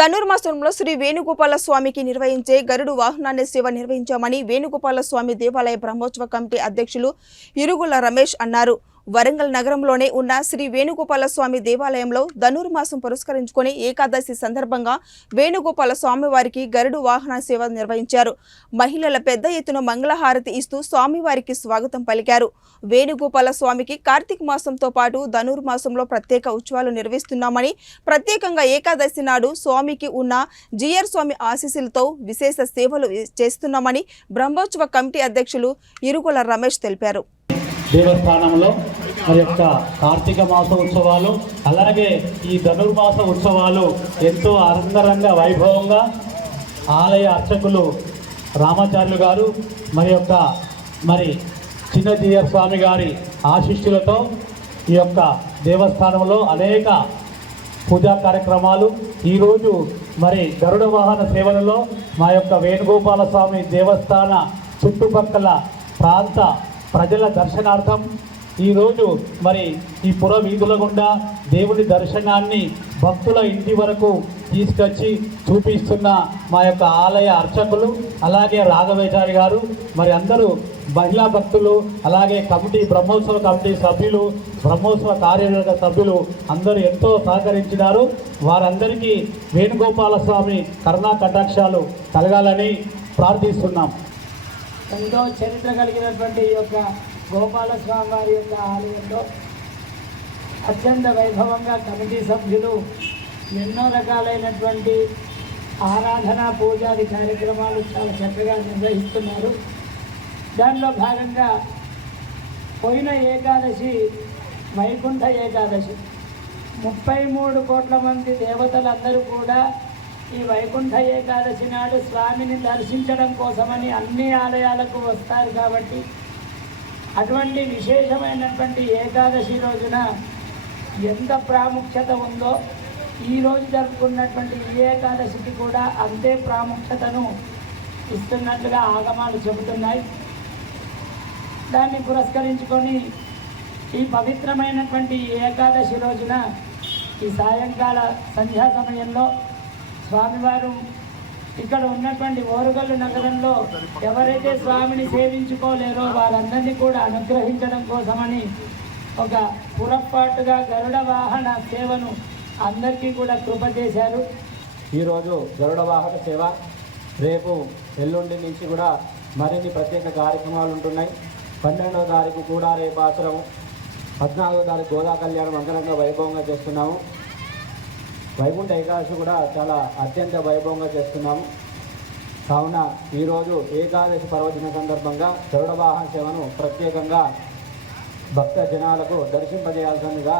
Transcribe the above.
ధనుర్మాసంలో శ్రీ వేణుగోపాల స్వామికి నిర్వహించే గరుడు వాహనాన్ని సేవ నిర్వహించామని వేణుగోపాల స్వామి దేవాలయ బ్రహ్మోత్సవ కమిటీ అధ్యక్షులు ఇరుగుల రమేష్ అన్నారు. వరంగల్ నగరంలోనే ఉన్న శ్రీ వేణుగోపాల స్వామి దేవాలయంలో ధనుర్మాసం పురస్కరించుకుని ఏకాదశి సందర్భంగా వేణుగోపాల స్వామివారికి గరుడు వాహన సేవ నిర్వహించారు. మహిళల పెద్ద ఎత్తున మంగళహారతి ఇస్తూ స్వామివారికి స్వాగతం పలికారు. వేణుగోపాల స్వామికి కార్తీక మాసంతో పాటు ధనుర్మాసంలో ప్రత్యేక ఉత్సవాలు నిర్వహిస్తున్నామని ప్రత్యేకంగా ఏకాదశి నాడు స్వామికి ఉన్న జిఆర్ స్వామి ఆశీస్సులతో విశేష సేవలు చేస్తున్నామని బ్రహ్మోత్సవ కమిటీ అధ్యక్షులు ఇరుగుల రమేష్ తెలిపారు. దేవస్థానంలో మరి యొక్క కార్తీక మాస ఉత్సవాలు అలాగే ఈ ధనుర్మాస ఉత్సవాలు ఎంతో అంగరంగ వైభవంగా ఆలయ అర్చకులు రామాచార్యులు గారు మరి యొక్క మరి చిన్నజీయ స్వామి గారి ఆశిష్యులతో ఈ యొక్క దేవస్థానంలో అనేక పూజా కార్యక్రమాలు. ఈరోజు మరి గరుడ వాహన సేవలలో మా యొక్క వేణుగోపాల స్వామి దేవస్థాన చుట్టుపక్కల ప్రాంత ప్రజల దర్శనార్థం ఈరోజు మరి ఈ పుర వీధుల గుండా దేవుని దర్శనాన్ని భక్తుల ఇంటి వరకు తీసుకొచ్చి చూపిస్తున్న మా యొక్క ఆలయ అర్చకులు అలాగే రాఘవేచారి గారు మరి అందరూ మహిళా భక్తులు అలాగే కమిటీ బ్రహ్మోత్సవ కమిటీ సభ్యులు బ్రహ్మోత్సవ కార్యవర్గ సభ్యులు అందరూ ఎంతో సహకరించినారు. వారందరికీ వేణుగోపాల స్వామి కరుణా కటాక్షాలు కలగాలని ప్రార్థిస్తున్నాం. ఎంతో చరిత్ర కలిగినటువంటి ఈ యొక్క గోపాలస్వామి వారి యొక్క ఆలయంలో అత్యంత వైభవంగా కమిటీ సభ్యులు ఎన్నో రకాలైనటువంటి ఆరాధన పూజాది కార్యక్రమాలు చాలా చక్కగా నిర్వహిస్తున్నారు. దానిలో భాగంగా పోయిన ఏకాదశి వైకుంఠ ఏకాదశి. ముప్పై మూడు కోట్ల మంది దేవతలందరూ కూడా ఈ వైకుంఠ ఏకాదశి నాడు స్వామిని దర్శించడం కోసమని అన్ని ఆలయాలకు వస్తారు కాబట్టి అటువంటి విశేషమైనటువంటి ఏకాదశి రోజున ఎంత ప్రాముఖ్యత ఉందో ఈ రోజు జరుపుకున్నటువంటి ఈ ఏకాదశికి కూడా అంతే ప్రాముఖ్యతను ఇస్తున్నట్లుగా ఆగమాలు చెబుతున్నాయి. దాన్ని పురస్కరించుకొని ఈ పవిత్రమైనటువంటి ఏకాదశి రోజున ఈ సాయంకాల సంధ్యా సమయంలో స్వామివారు ఇక్కడ ఉన్నటువంటి ఓరుగల్లు నగరంలో ఎవరైతే స్వామిని సేవించుకోలేరో వారందరినీ కూడా అనుగ్రహించడం కోసమని ఒక పురపాటుగా గరుడ వాహన సేవను అందరికీ కూడా కృప చేశారు. ఈరోజు గరుడ వాహన సేవ రేపు ఎల్లుండి నుంచి కూడా మరిన్ని ప్రత్యేక కార్యక్రమాలు ఉంటున్నాయి. పన్నెండవ తారీఖు కూడా రేపు ఆశ్రమం పద్నాలుగో తారీఖు గోదా కళ్యాణం అంగరంగ వైభవంగా చేస్తున్నాము. వైకుంఠ ఏకాదశి కూడా చాలా అత్యంత వైభవంగా చేస్తున్నాము. కావున ఈరోజు ఏకాదశి పర్వదిన సందర్భంగా గరుడ వాహన సేవను ప్రత్యేకంగా భక్త జనాలకు దర్శింపజేయాల్సిందిగా